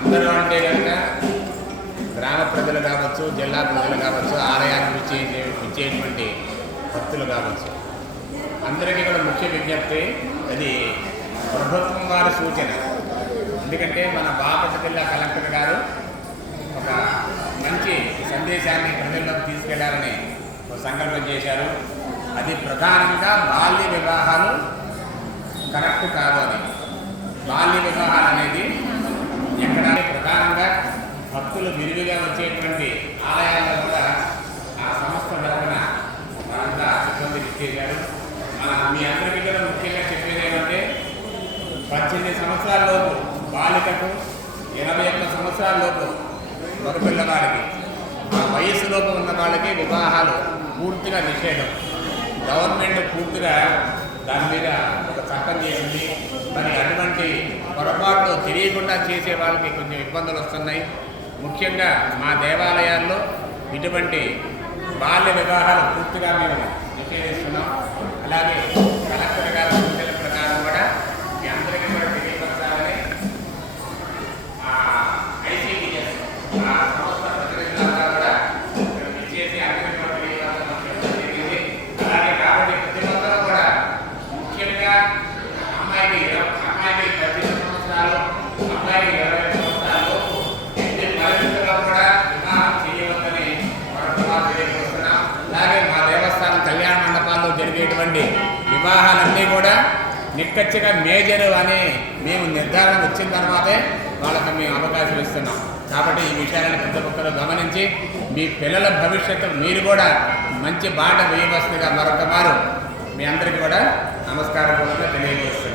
అందరూ అంటే కనుక గ్రామ ప్రజలు కావచ్చు, జిల్లా ప్రజలు కావచ్చు, ఆలయానికి ఇచ్చేటువంటి భక్తులు కావచ్చు, అందరికీ కూడా ముఖ్య విజ్ఞప్తి అది ప్రభుత్వం వారి సూచన. ఎందుకంటే మన బాపట్ల జిల్లా కలెక్టర్ గారు ఒక మంచి సందేశాన్ని ప్రజల్లోకి తీసుకెళ్లాలని ఒక సంకల్పం చేశారు. అది ప్రధానంగా బాల్య వివాహాలు కరెక్ట్ కాదు అని. బాల్య వివాహాలు అనేది ఎక్కడ ప్రధానంగా భక్తులు విరివిగా వచ్చేటువంటి ఆలయాల్లో కూడా ఆ సంస్థ తరఫున వాళ్ళంతా సిబ్బంది ఇచ్చేశారు. మీ అందరికీ కూడా ముఖ్యంగా చెప్పేది ఏమంటే 18 సంవత్సరాల లోపు బాలికకు, 21 సంవత్సరాల లోపు మగపిల్లవాడికి, ఆ వయస్సులోపు ఉన్న వాళ్ళకి వివాహాలు పూర్తిగా నిషేధం. గవర్నమెంట్ పూర్తిగా దాని మీద ఒక చట్టం చేసింది. మరి అటువంటి పొరపాట్లు తెలియకుండా చేసే వాళ్ళకి కొంచెం ఇబ్బందులు వస్తున్నాయి. ముఖ్యంగా మా దేవాలయాల్లో ఇటువంటి బాల్య వివాహాలు పూర్తిగా మేము నిషేధిస్తున్నాం. అలాగే కలెక్టర్ గారి సూచనల ప్రకారం కూడా మీ అందరికీ కూడా తెలియపరచాలని ఐసీడీఎస్ సంస్థ ప్రతినిధులంతా కూడా ఇచ్చేసి అందరికీ కూడా తెలియజేసింది. అలాగే కాబట్టి ప్రతి ఒక్కరూ కూడా ముఖ్యంగా అమ్మాయికి 18 సంవత్సరాలు, అమ్మాయికి 20 సంవత్సరాలు ఎన్ని పరిస్థితుల్లో కూడా వివాహం చేయవద్దని తెలియజేస్తున్నాం. అలాగే మా దేవస్థానం కళ్యాణ మండపాల్లో జరిగేటువంటి వివాహాలన్నీ కూడా నిక్కచ్చిగా మేజర్ అని మేము నిర్ధారణ వచ్చిన తర్వాతే వాళ్ళకి మేము అవకాశం ఇస్తున్నాం. కాబట్టి ఈ విషయాలను ప్రతి ఒక్కరూ గమనించి మీ పిల్లల భవిష్యత్తు మీరు కూడా మంచి బాట వేయవలసిందిగా మరొక మారు మీ అందరికీ కూడా నమస్కారం కూడా తెలియజేస్తున్నాం.